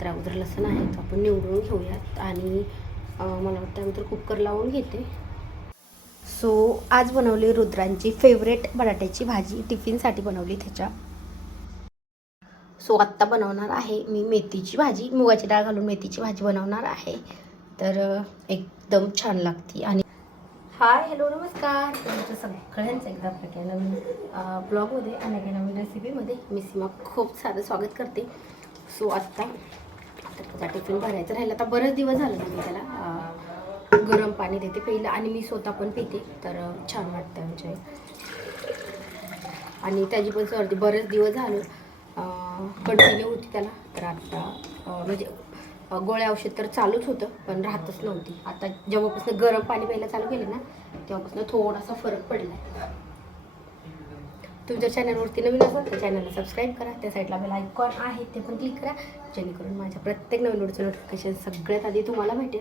तर अगोदर लसूण आहे तो आपण निवडून घेऊयात आणि मला वाटतं अगोदर कुकर लावून घेते. सो आज बनवली रुद्रांची फेवरेट बटाट्याची भाजी, टिफिनसाठी बनवली त्याच्या. सो आत्ता बनवणार आहे मी मेथीची भाजी, मुगाची डाळ घालून मेथीची भाजी बनवणार आहे. तर एकदम छान लागते. आणि हाय हॅलो नमस्कार, तुमचं सगळ्यांचं एकदा आपल्या नवीन ब्लॉगमध्ये आणि एका नवीन रेसिपीमध्ये मी सीमा खूप सारं स्वागत करते. सो आत्ता तर त्याचा टिफिन भरायचं राहिलं. आता बरेच दिवस झालं मी त्याला गरम पाणी देते पहिलं आणि मी स्वतः पण पिते, तर छान वाटतं म्हणजे. आणि त्याची पण सर्दी बरेच दिवस झालं कंटिन्यू होती त्याला. तर आत्ता म्हणजे गोळ्या औषध तर चालूच होतं पण राहतच नव्हती. आता जेव्हापासून गरम पाणी प्यायला चालू केलं ना तेव्हापासून थोडासा फरक पडला आहे. तुम्ही जर चॅनलवरती नवीन असाल तर चॅनलला सबस्क्राईब करा. त्या साईडला बेल आयकॉन आहे ते पण क्लिक करा, जेणेकरून माझ्या प्रत्येक नवीन व्हिडिओचं नोटिफिकेशन सगळ्यात आधी तुम्हाला भेटेल.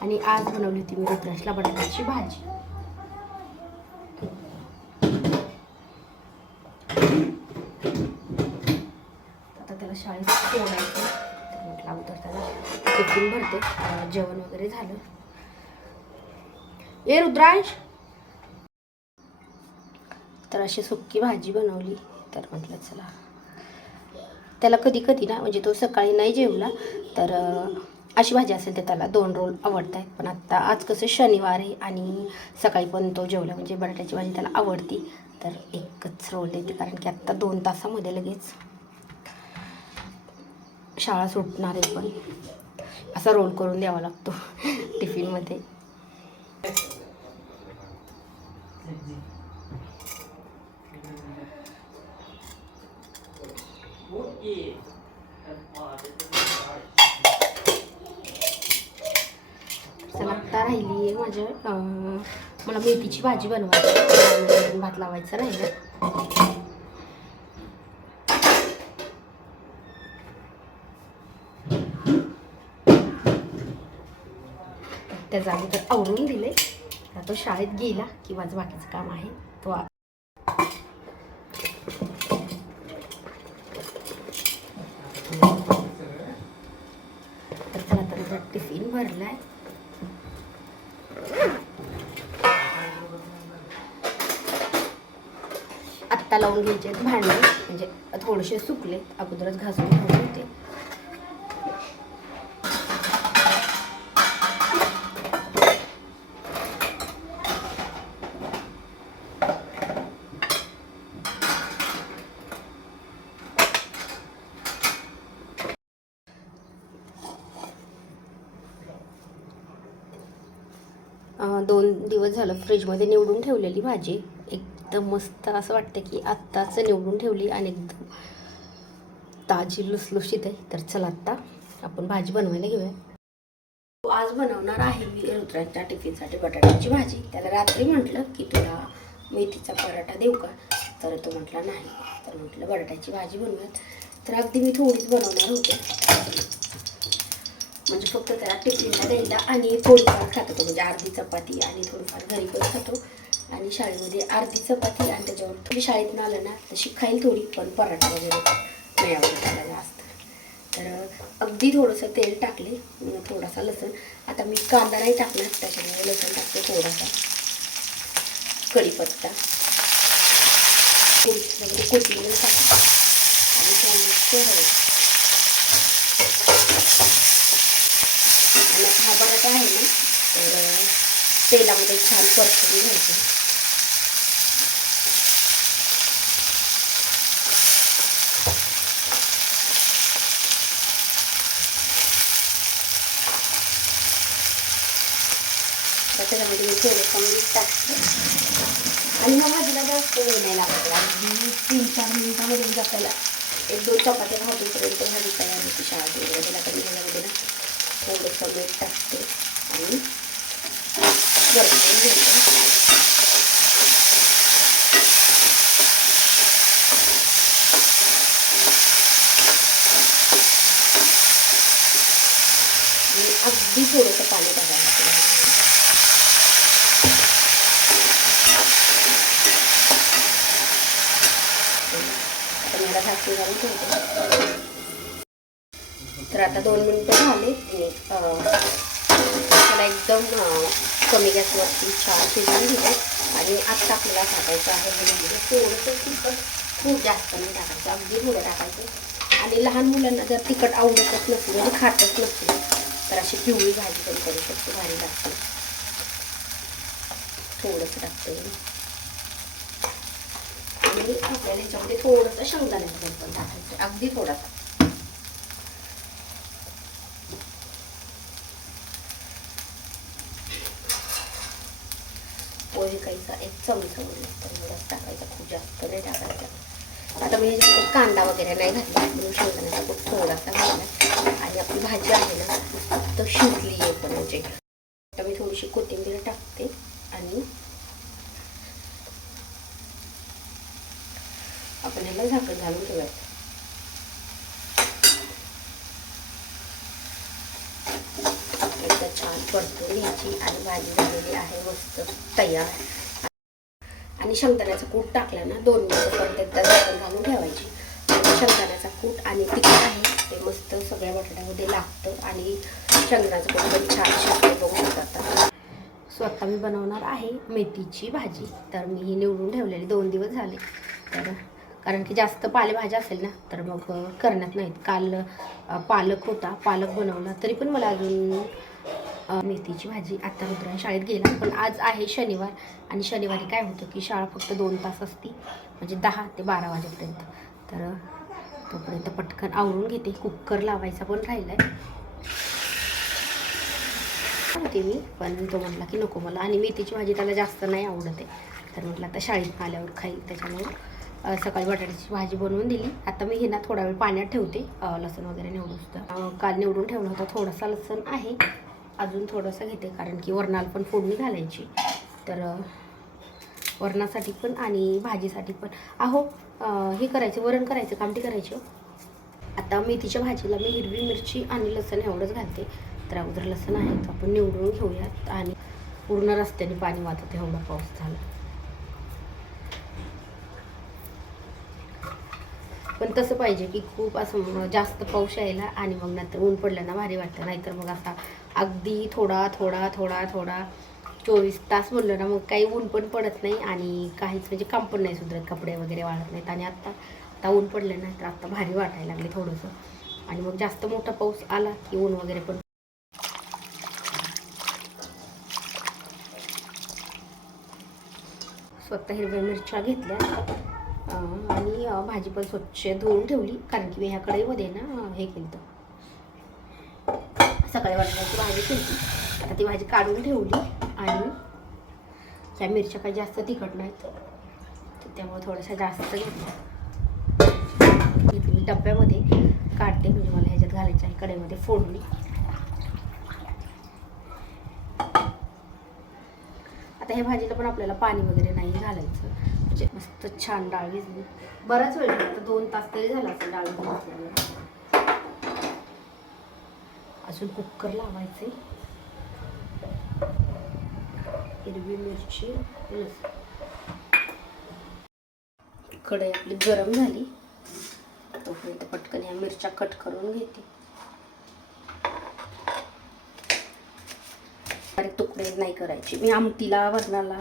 आणि आज बनवली होती मी रुद्रांशला बटाट्याची भाजी. आता त्याला शाळेत सोडायचं, तर म्हटलं अगोदर त्याला टिफिन भरते. जेवण वगैरे झालं. ए रुद्रांश, तर अशी सुक्की भाजी बनवली. तर म्हटलं चला त्याला कधी कधी ना म्हणजे तो सकाळी नाही जेवला तर अशी भाजी असेल तर त्याला 2 रोल आवडत आहेत. पण आत्ता आज कसं शनिवार आहे आणि सकाळी पण तो जेवला म्हणजे बटाट्याची भाजी त्याला आवडती, तर एकच रोल देते. कारण की आत्ता 2 तासामध्ये लगेच शाळा सुटणार आहे, पण असा रोल करून द्यावा लागतो टिफिनमध्ये. चला आत्ता राहिली आहे माझ्या मला मेथीची भाजी बनवायची, भात लावायचं राहिलं. त्या जागी तर आवरून दिले. आता तो शाळेत गेला की माझं बाकीचं काम आहे तो तर चला तर टिफिन भरलाय. आत्ता लावून घ्यायचे भांडे, म्हणजे थोडेसे सुकले, अगोदरच घासून ठेवले होते. दोन दिवस झालं फ्रीजमध्ये निवडून ठेवलेली भाजी, एकदम मस्त असं वाटतं की आत्ताच निवडून ठेवली आणि एकदम ताजी लुसलुशीत आहे. तर चला आत्ता आपण भाजी बनवायला घेऊया. आज बनवणार आहे मी रुद्रांच्या टिफिनसाठी बटाट्याची भाजी. त्याला रात्री म्हटलं की तुला मेथीचा पराठा देऊ का, तर तो म्हटला नाही. तर म्हटलं बटाट्याची भाजी बनवूयात. तर अगदी मी थोडीच बनवणार होते, म्हणजे फक्त त्याला टिफिनला द्यायला आणि थोडीफार खातो तो, म्हणजे अर्धी चपाती आणि थोडीफार घरी पण खातो. आणि शाळेमध्ये अर्धी चपाती आणि त्याच्यावर थोडी शाळेतून आलं ना तशी खाईल थोडी, पण पराठा वगैरे नाही आवडत त्याला जास्त. तर अगदी थोडंसं तेल टाकले, थोडासा लसूण. आता मी कांदा नाही टाकणार त्याच्यामुळे लसूण टाकते, थोडासा कढीपत्ता, थोडीशी कोथिंबीर टाकते आणि हळद. आणि हा बटाटा आहे ना तर तेलामध्ये छान परतून घ्यायचं. त्याच्यामध्ये मी थोडंसं मीठ टाकते आणि ह्या भाजीला जास्त वेळ नाही लागत, अगदी 3-4 मिनिटामध्ये आपल्याला 1-2 चपात्या भाजूपर्यंत भाजी तयार होती शाळेत वगैरे. त्याला कधी ह्याच्यामध्ये ना थोडंसं मीठ टाकते आणि परतून घ्यायचं. आणि अगदी थोडंसं पाणी टाकायचं. आता मला भाजी घालून ठेवते. तर तर आता 2 मिनटं झाले. त्याला एकदम कमी गॅसवरती छान शिजवून दिले. आणि आता आपल्याला टाकायचं आहे म्हणजे थोडंसं तिखट, खूप जास्त नाही टाकायचं, अगदी थोडं टाकायचं. आणि लहान मुलांना जर तिखट आवडतच नसेल म्हणजे खातच नसतील तर अशी पिवळी भाजी पण करू शकतो, भारी लागते. थोडंसं टाकते आणि आपल्याला ह्याच्यामध्ये थोडंसं शेंगदाण्याचं तेल पण टाकायचं, अगदी थोडासा. पोहे काहीचा 1 चमचा तर एवढाच टाकायचा, खूप जास्त नाही टाकायचा. आता मी ह्याच्यामध्ये कांदा वगैरे नाही घातला, म्हणून शेंगदाण्याचा खूप थोडासा घातला. आणि आपली भाजी आहे ना तर शिजली आहे पण म्हणजे. आता मी थोडीशी कोथिंबीर टाकते आणि आपण ह्याला झाकण घालून ठेवायचं. एकदा छान परतून घ्यायची आणि भाजी झालेली आहे मस्त तयार. आणि शेंगदाण्याचा कूट टाकला ना 2 मिनिटं परत एकदा झाकण घालून ठेवायची. शेंगदाण्याचा कूट आणि तिखट आहे ते मस्त सगळ्या बटाट्यामध्ये लागतं आणि शेंगदाण्याचं कूट पण छान शिजते, बघू शकता. स्वतः मी बनवणार आहे मेथीची भाजी. तर मी ही निवडून ठेवलेली 2 दिवस झाले. तर कारण की जास्त पालेभाज्या असेल ना तर मग करण्यात नाहीत. काल पालक होता, पालक बनवला, तरी पण मला अजून मेथीची भाजी. आता रुद्रा शाळेत गेला, पण आज आहे शनिवार आणि शनिवारी काय होतं की शाळा फक्त 2 तास असती, म्हणजे 10 ते 12 वाजेपर्यंत. तर तोपर्यंत पटकन आवरून घेते. कुकर लावायचा पण राहिला आहे होते मी, पण तो म्हटला की नको मला, आणि मेथीची भाजी त्याला जास्त नाही आवडत आहे. तर म्हटलं आता शाळेत आल्यावर खाईल, त्याच्यामुळे सकाळी बटाट्याची भाजी बनवून दिली. आता मी हे ना थोडा वेळ पाण्यात ठेवते, लसूण वगैरे निवडून सुद्धा. काल निवडून ठेवला होता, थोडासा लसूण आहे, अजून थोडंसं घेते कारण की वरणाला पण फोडणी घालायची. तर वरणासाठी पण आणि भाजीसाठी पण अहो हे करायचं, वरण करायचं, कामटी करायची. आता मेथीच्या भाजीला मी हिरवी मिरची आणि लसूण एवढंच घालते. तर अगोदर लसूण आहे तर आपण निवडून घेऊयात. आणि पूर्ण रस्त्याने पाणी वाहतं, एवढा पाऊस झाला. पण तसं पाहिजे की खूप असं जास्त पाऊस यायला आणि मग नंतर ऊन पडलं ना भारी वाटतं. नाहीतर मग असा अगदी थोडा थोडा थोडा थोडा 24 तास बोललं ना मग काही ऊन पण पडत नाही आणि काहीच म्हणजे काम पण नाही सुधरत, कपडे वगैरे वाळत नाहीत. आणि आता ऊन पडलं ना तर आता भारी वाटायला लागले थोडंसं. आणि मग जास्त मोठा पाऊस आला की ऊन वगैरे पण. स्वतः हिरव्या मिरच्या घेतल्या आणि भाजी पण स्वच्छ धुवून ठेवली, कारण की मी ह्या कढईमध्ये ना हे केलं सकाळी वाटण्याची भाजी केली. आता ती भाजी काढून ठेवली आणि त्या मिरच्या काही जास्त तिखट नाहीत त्यामुळे थोड्याशा जास्त घेतल्या. मी डब्यामध्ये काढते म्हणजे मला ह्याच्यात घालायच्या आहे, कढईमध्ये फोडणी. आता ह्या भाजीला पण आपल्याला पाणी वगैरे नाही घालायचं, म्हणजे मस्त छान डाळ भिजली. बराच वेळ झाला, आता 2 तास तरी झाला असं डाळ भिजली. अजून कुकर लावायचे. हिरवी मिरची, कढई आपली गरम झाली तोपर्यंत पटकन ह्या मिरच्या कट करून घेते. तुकडे नाही करायचे. मी आमटीला वरणाला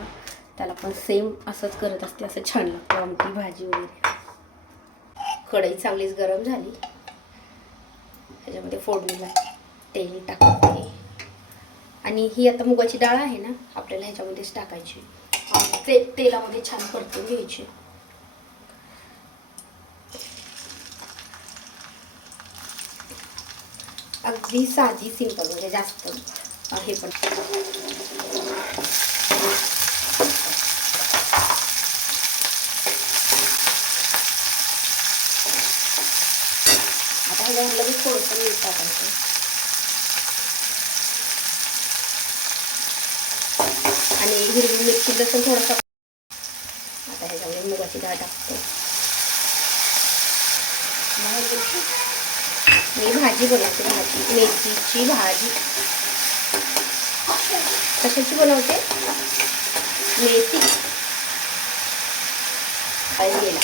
त्याला पण सेम असंच करत असते, असं छान लागतं आमटी भाजी वगैरे. कढई चांगलीच गरम झाली, त्याच्यामध्ये फोडणीला तेल टाकते. आणि ही आता मुगाची डाळ आहे ना आपल्याला ह्याच्यामध्येच टाकायची, तेलामध्ये छान परतून घ्यायची. अगदी साधी सिंपल, म्हणजे जास्त हे पण. आता ह्याच्यावर लगेच थोडंसं मीठ टाकायचं आणि हिरवी मिरची लसूण थोडंसं. आता ह्याच्यामध्ये मुगाची डाळ टाकते. मी भाजी बनवते, भाजी मेथीची भाजी. कशाची बनवते? मेथी. गेला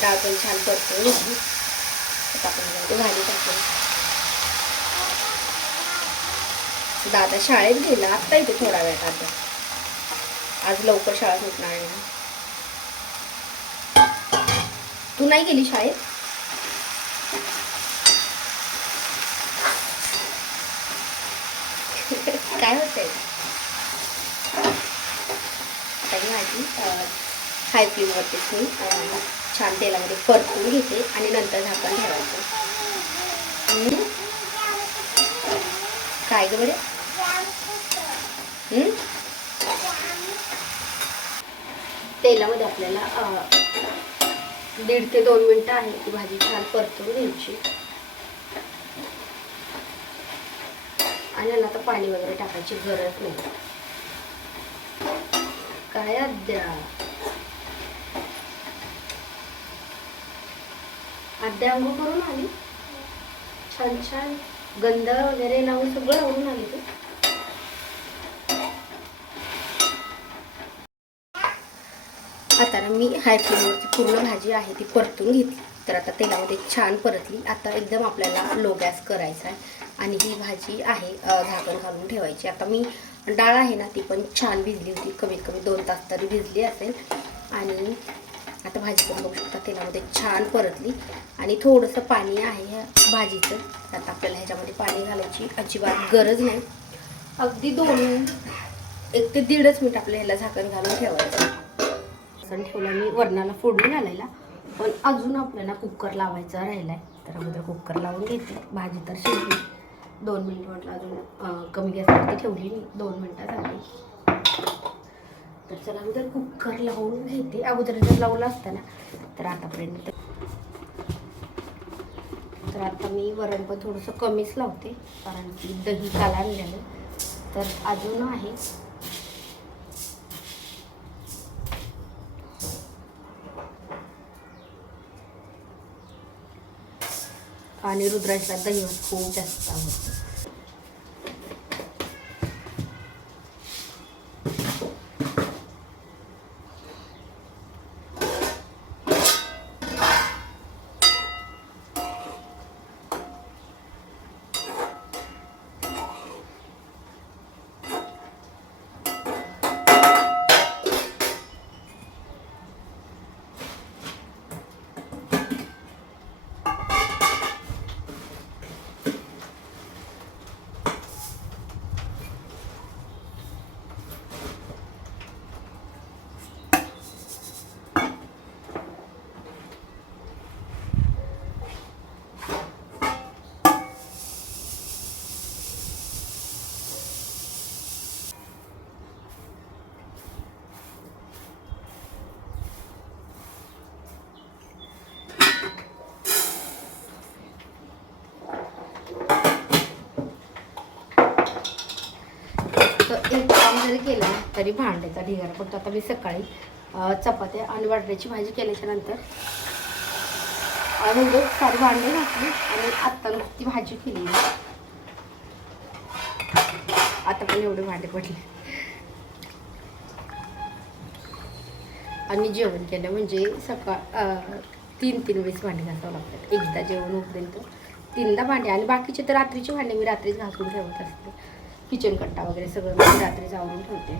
डाळ पण छान परतून घेतली. आता आपण याच्यामध्ये भाजी टाकून. दादा शाळेत गेला, आत्ता इथे थोडा वेळ आता. आज लवकर शाळा सुटणार आहे ना. तू नाही गेली शाळेत? काय होतंय? आता ही भाजी हाय फ्लेमवरतीच मी छान तेलामध्ये परतून घेते आणि नंतर झाकण ठेवायचं. काय ग बरे? तेलामध्ये आपल्याला 1.5 ते 2 मिनटं आहे ती भाजी छान परतून घ्यायची. आणि याला आता पाणी वगैरे टाकायची गरज नाही. काय आद्या अंघोळ करून आली? छान छान गंध वगैरे लावून सगळं आवडून आली तू. आता ना मी हाय फ्लेमवरती पूर्ण भाजी आहे ती परतून घेतली. तर आता तेलामध्ये छान परतली. आता एकदम आपल्याला लो गॅस करायचा आहे आणि ही भाजी आहे झाकण घालून ठेवायची. आता मी डाळ आहे ना ती पण छान भिजली होती, कमीत कमी 2 तास तरी भिजली असेल. आणि आता भाजी पण बघू शकता तेलामध्ये छान परतली आणि थोडंसं पाणी आहे ह्या भाजीचं. आता आपल्याला ह्याच्यामध्ये पाणी घालायची अजिबात गरज नाही. अगदी 1 ते 1.5 मिनिट आपल्या ह्याला झाकण घालून ठेवायचं. झाकण ठेवलं मी वरणाला फोडणी घालायला, पण अजून आपल्याला कुकर लावायचा राहिला आहे. तर अगोदर कुकर लावून घेते. भाजी तर शिजली. 2 मिनिट म्हटलं अजून कमी गॅसवरती ठेवली मी. 2 मिनिटं झाली. तर चला अगोदर कुकर लावून घेते. अगोदर जर लावलं असतं ना तर आतापर्यंत. तर आता मी वरण पण थोडंसं कमीच लावते कारण की दही काल आणलेलं तर अजून आहे. आणि रुद्राजला दही खूप जास्त आवडतं. एक काम जरी केलं ना तरी भांड्याचा ढिगारा. फक्त आता मी सकाळी चपात्या आणि बटाट्याची भाजी केल्याच्या नंतर म्हणजे सारी भांडे घातली आणि आत्ता ती भाजी केली. आता पण एवढे भांडे पडले. आणि जेवण केलं म्हणजे सकाळ 3 वेळेस भांडे घासावं लागतात. एकदा जेवण उठेल तर 3दा भांडे आणि बाकीचे तर रात्रीचे भांडे मी रात्रीच घासून ठेवत असते. किचन कट्टा वगैरे सगळं मी रात्रीच आवरून ठेवते.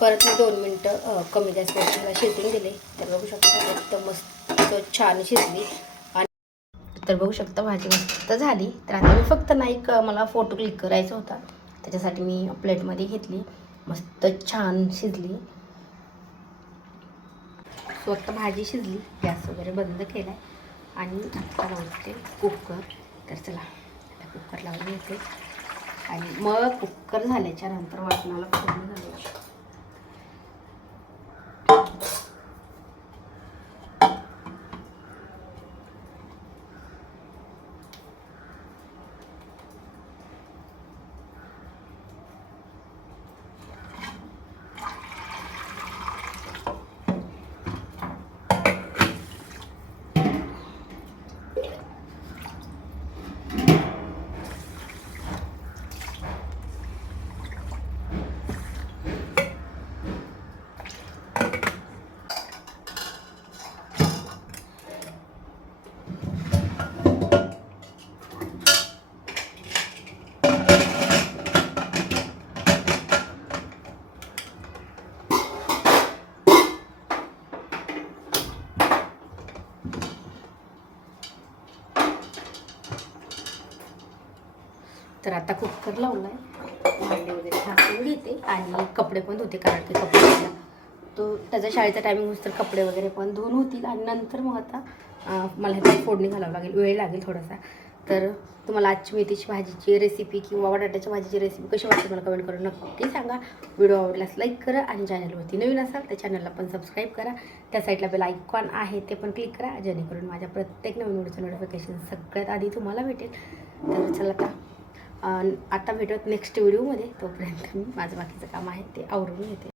परत मी 2 मिनटं कमी गॅसवर त्याला शिजून दिले. तर बघू शकता एकदम मस्त छान शिजली. आणि तर बघू शकता भाजी मस्त झाली. तर आता मी फक्त ना एक मला फोटो क्लिक करायचा होता त्याच्यासाठी मी प्लेटमध्ये घेतली. मस्त छान शिजली. स्वतः भाजी शिजली. गॅस वगैरे बंद केला आहे आणि आता लावते कुकर. तर चला आता कुकर लावून घेते आणि मग कुकर झाल्याच्या नंतर वाटणाला फोडणी घालायची. तर आता कुकर लावला आहे, भांडे वगैरे घासून घेते आणि कपडे पण धुते, कारण की कपडे धुतला तो त्याचा शाळेचा टायमिंग होतं तर कपडे वगैरे पण धुवून होतील. आणि नंतर मग आता मला ह्याच्यात फोडणी घालावं लागेल, वेळ लागेल थोडासा. तर तुम्हाला आजची मेथीची भाजीची रेसिपी किंवा बटाट्याच्या भाजीची रेसिपी कशी वाटते मला कमेंट करून नक्की सांगा. व्हिडिओ आवडल्यास लाईक करा आणि चॅनलवरती नवीन असाल तर चॅनलला पण सबस्क्राईब करा. त्या साईडला बेल आयकॉन आहे ते पण क्लिक करा, जेणेकरून माझ्या प्रत्येक नवीन व्हिडिओचं नोटिफिकेशन सगळ्यात आधी तुम्हाला भेटेल. तर चला आता भेटूयात नेक्स्ट व्हिडिओमध्ये. तोपर्यंत मी माझं बाकीचं काम आहे ते आवरून घेते.